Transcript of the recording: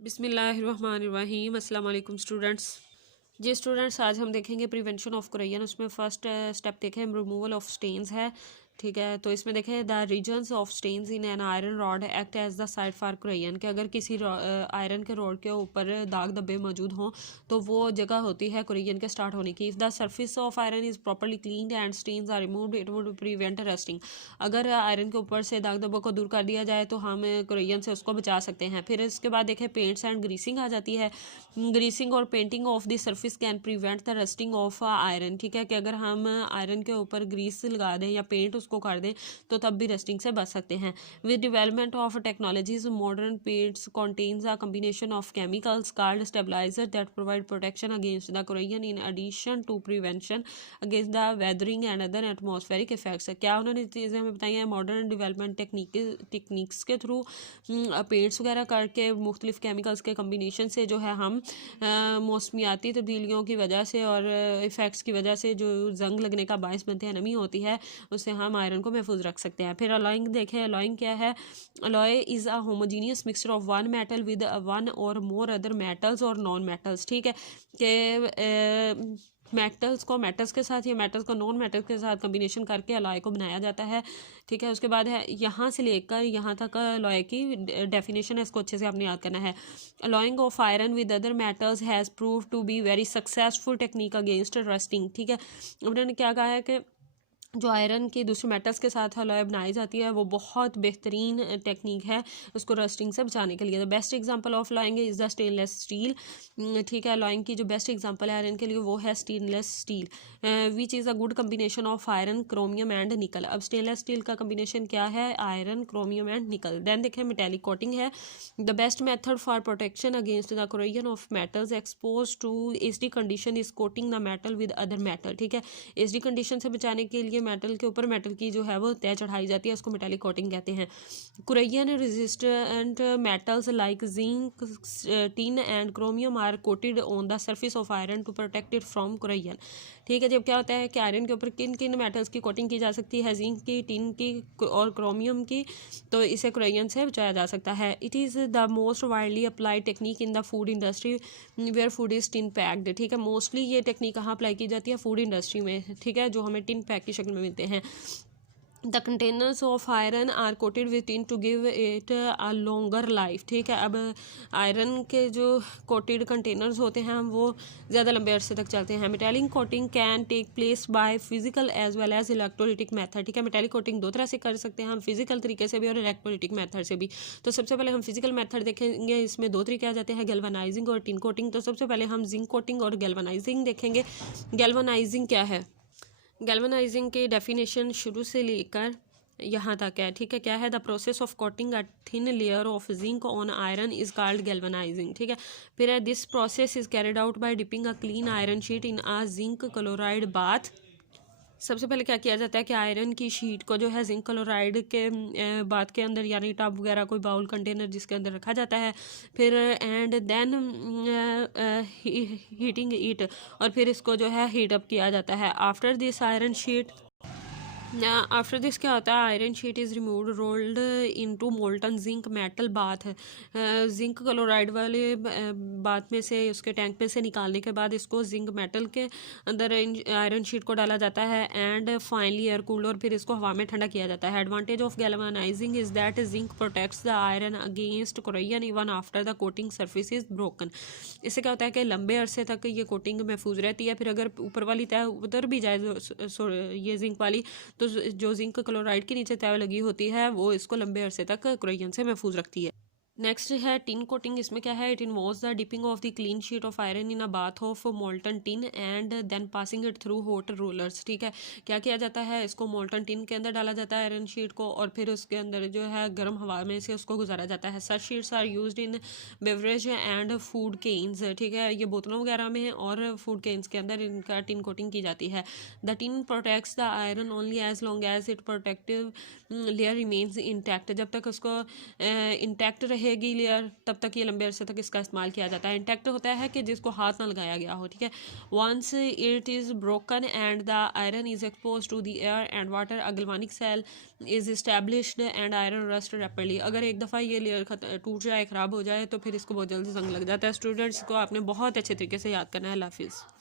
बिस्मिल्लाहिर्रहमानिर्रहीम। अस्सलाम वालेकुम स्टूडेंट्स। जी स्टूडेंट्स, आज हम देखेंगे प्रिवेंशन ऑफ कोरियन। उसमें फर्स्ट स्टेप देखें, रिमूवल ऑफ स्टेन्स है। ठीक है, तो इसमें देखें the reasons of stains in an iron rod act as the site for corrosion, कि अगर किसी आयरन के रॉड के ऊपर दाग धब्बे मौजूद हों तो वो जगह होती है कोरियन के स्टार्ट होने की। If the surface of iron is properly cleaned and stains are removed it would prevent rusting. अगर आयरन के ऊपर से दाग धब्बों को दूर कर दिया जाए तो हम कोरियन से उसको बचा सकते हैं। फिर इसके बाद देखें पेंट्स एंड ग्रीसिंग आ जाती है। ग्रीसिंग और painting of the surface can prevent the rusting of iron. ठीक है, कि अगर हम आयरन के ऊपर ग्रीस लगा दें या पेंट उसको कर दें तो तब भी रस्टिंग से बच सकते हैं। With development of technologies modern paints contains a combination of chemicals called stabiliser that provide protection against the corrosion in addition to prevention against the weathering and other atmospheric effects. क्या उन्होंने चीज़ें हमें बताई हैं? मॉडर्न डेवलपमेंट टेक्निक्स के through paints वगैरह करके मुख्तलिफ केमिकल्स के कम्बिनेशन से जो है हम मौसमियाती तब्दीलियों की वजह से और इफ़ेक्ट्स की वजह से जो जंग लगने का बायस बनते हैं, नमी होती है, उससे हम आयरन को महफूज रख सकते हैं। फिर अलॉइंग देखें, अलॉइंग क्या है? Alloy is a homogeneous mixture of one metal with one और मोर अदर मेटल्स और नॉन मेटल्स। ठीक है, कि मेटल्स को मेटल्स के साथ या मेटल्स को नॉन मेटल्स के साथ कम्बिनेशन करके अलॉय को बनाया जाता है। ठीक है, उसके बाद है यहाँ से लेकर यहाँ तक अलॉय की डेफिनेशन है, इसको अच्छे से आपने याद करना है। Alloying of iron with other metals has prove to be very successful technique against rusting. ठीक है, उन्होंने क्या कहा है कि जो आयरन के दूसरे मेटल्स के साथ अलॉय बनाई जाती है वो बहुत बेहतरीन टेक्निक है उसको रस्टिंग से बचाने के लिए। The best example of alloying is the stainless steel. ठीक है, लॉइंग की जो बेस्ट एग्जांपल है आयरन के लिए वो है stainless steel, which is a good combination of iron chromium and nickel. अब स्टेनलेस स्टील का कम्बिनेशन क्या है? Iron chromium and nickel. Then देखें मेटेलिक कोटिंग है। The best method for protection against the corrosion of metals expose to HD condition is coating the metal with other metal. ठीक है, HD condition से बचाने के लिए मेटल के ऊपर मेटल की जो है वो तय चढ़ाई जाती है, उसको मेटेलिक कोटिंग कहते हैं। Corrosion resistant metals like zinc, tin and chromium are coated on the surface of iron to protect it from corrosion. ठीक है, जब क्या होता है कि आयरन के ऊपर किन किन मेटल्स की कोटिंग की जा सकती है? जिंक की, टिन की और क्रोमियम की, तो इसे कोरियन से बचाया जा सकता है। It is the most widely applied technique in the food industry where food is tin packed. ठीक है, मोस्टली ये टेक्निक कहाँ अप्लाई की जाती है? फूड इंडस्ट्री में। ठीक है, जो हमें टिन पैक की शक्ल में मिलते हैं। The containers of iron are coated with tin to give it a longer life. ठीक है, अब आयरन के जो कोटेड कंटेनर्स होते हैं वो ज़्यादा लंबे अरसे तक चलते हैं। Metallic coating can take place by physical as well as electrolytic method. ठीक है, मेटेलिक कोटिंग दो तरह से कर सकते हैं हम, फिजिकल तरीके से भी और इलेक्ट्रोलिटिक मेथड से भी। तो सबसे पहले हम फिजिकल मेथड देखेंगे, इसमें दो तरीके आ जाते हैं, गैल्वेनाइजिंग और टिन कोटिंग। तो सबसे पहले हम जिंक कोटिंग और गैल्वेनाइजिंग देखेंगे। गैल्वेनाइजिंग क्या है? गैल्वेनाइजिंग की डेफिनेशन शुरू से लेकर यहाँ तक है। ठीक है, क्या है? The process of coating a thin layer of zinc on iron is called galvanising. ठीक है, फिर है this process is carried out by dipping a clean iron sheet in a zinc chloride bath. सबसे पहले क्या किया जाता है कि आयरन की शीट को जो है जिंक क्लोराइड के बाथ के अंदर, यानी टब वगैरह कोई बाउल कंटेनर जिसके अंदर रखा जाता है। फिर एंड देन हीटिंग ईट, और फिर इसको जो है हीट अप किया जाता है। After this iron sheet after this क्या होता है? Iron sheet is removed rolled into molten zinc metal bath. Zinc chloride वाले बाथ में से, उसके टैंक में से निकालने के बाद इसको जिंक मेटल के अंदर आयरन शीट को डाला जाता है एंड फाइनली एयर कूल्ड, और फिर इसको हवा में ठंडा किया जाता है। Advantage of galvanising is that zinc protects the iron against corrosion even after the coating surface is broken. इससे क्या होता है कि लंबे अरसे तक ये कोटिंग महफूज रहती है। फिर अगर ऊपर वाली तय उतर भी जाए ये जिंक वाली, तो जो जिंक क्लोराइड के नीचे तय लगी होती है वो इसको लंबे अरसे तक कोरोजन से महफूज रखती है। नेक्स्ट है टिन कोटिंग। इसमें क्या है? It involves the dipping of the clean sheet of iron in a bath of molten tin and then passing it through hot rollers. ठीक है, क्या किया जाता है? इसको मोल्टन टिन के अंदर डाला जाता है आयरन शीट को, और फिर उसके अंदर जो है गर्म हवा में से उसको गुजारा जाता है। Such sheets are used in beverage and food cans. ठीक है, ये बोतलों वगैरह में और फूड केन्स के अंदर इनका टिन कोटिंग की जाती है। The tin protects the iron only as long as it protective layer remains intact. जब तक उसको इंटैक्ट रहे रहेगी लेयर तब तक ये लंबे अरसे तक इसका इस्तेमाल किया जाता है। इंटैक्ट होता है कि जिसको हाथ ना लगाया गया हो, ठीक है। Once it is broken and the iron is expose to the air and water, a galvanic cell is established and iron rust rapidly. अगर एक दफ़ा ये लेयर टूट जाए, ख़राब हो जाए, तो फिर इसको बहुत जल्दी जंग लग जाता है। स्टूडेंट्स को आपने बहुत अच्छे तरीके से याद करना है। अल्लाह हाफिज़।